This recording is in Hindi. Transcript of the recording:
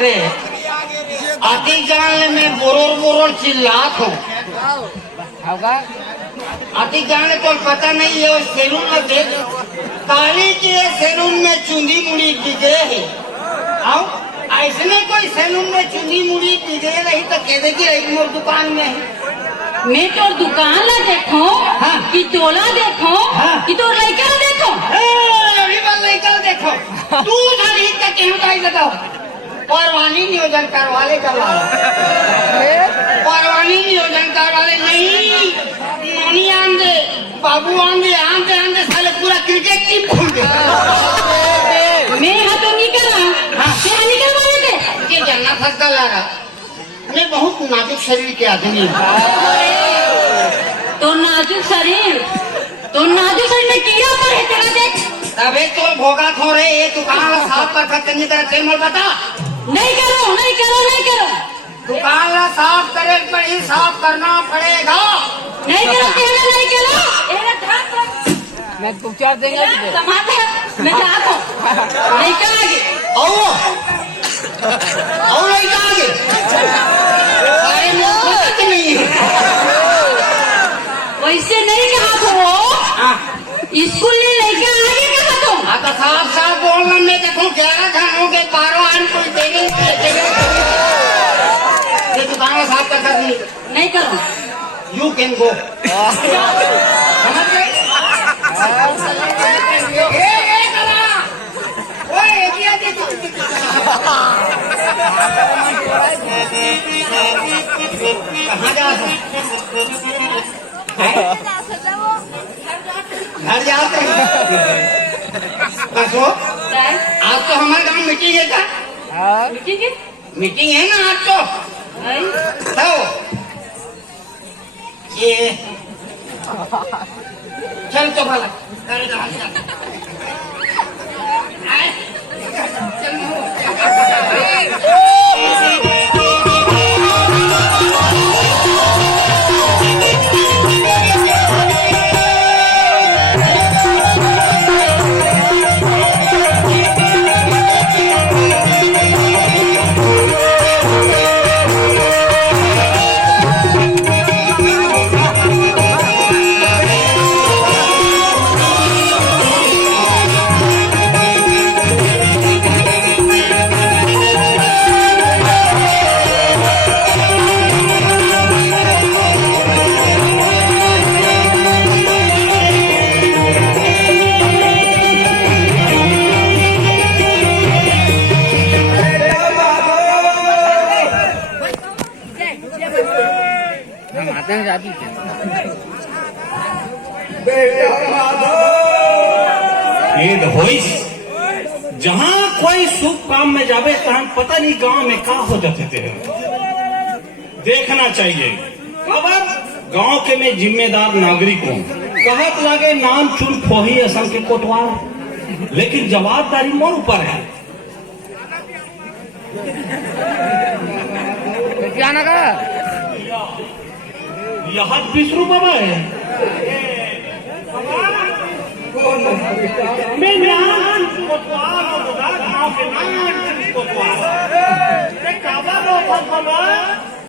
रे आती जान में बोरोर बोरोर चिल्लात हो आती जान तो पता नहीं है सैलून में देख काली के सैलून में चुंदी मुड़ी दिखे है आओ ऐसने कोई सैलून में चुंदी मुड़ी दिखे रही तो कह दे कि एक मोर दुकान में है मैं तो दुकान ला देखो कि तोला देखो कि तो लड़का देखो लड़का देखो तू धरी तक कहूँ बताओ परवानी नियोजन करवाले परवानी नियोजन करवाले नहीं नोनी आंदे बाबू आंदे आंदे आंदे साले पूरा क्रिकेट टीम खोल दे मैं हाथों नहीं करा क्या निकल रहे थे ये जानना फंसता लगा मैं बहुत नाजुक शरीर के आदमी हूँ तो नाजुक शरीर में कीड़ा पड़े तेरा देख तबे तो भोगा थोड़े ये दुकान साफ कर चंगी तरह से मत बता नहीं करो दुकान साफ करे पर ही साफ करना पड़ेगा नहीं करो मैं उपचार देंगे मैं जाता हूँ नहीं करोगे और नहीं करोगे अरे मुझे नहीं वैसे नहीं कहा तो स्कूल में लेके आगे कहा तो साफ साफ बोलना मैं देखो 11 खानों के 12 आन कोई देने ये दुकान साफ कर सकती नहीं करो यू कैन गो समझ गए कहाँ जा घर जाते कसो आज तो हमारे गाँव मीटिंग है क्या मीटिंग है ना आज तो ये चल तो भला जहाँ कोई शुभ काम में जावे तहाँ पता नहीं गांव में का हो जाते थे देखना चाहिए खबर गांव के में जिम्मेदार नागरिक हूँ कहत लगे नाम चुन फोही असल के कोतवाल लेकिन जवाबदारी मोर ऊपर है क्या ना का यहाँ 20 रुपये है मैं नाम कोतवाल और गांव के नाम कोतवाल ते काबा लो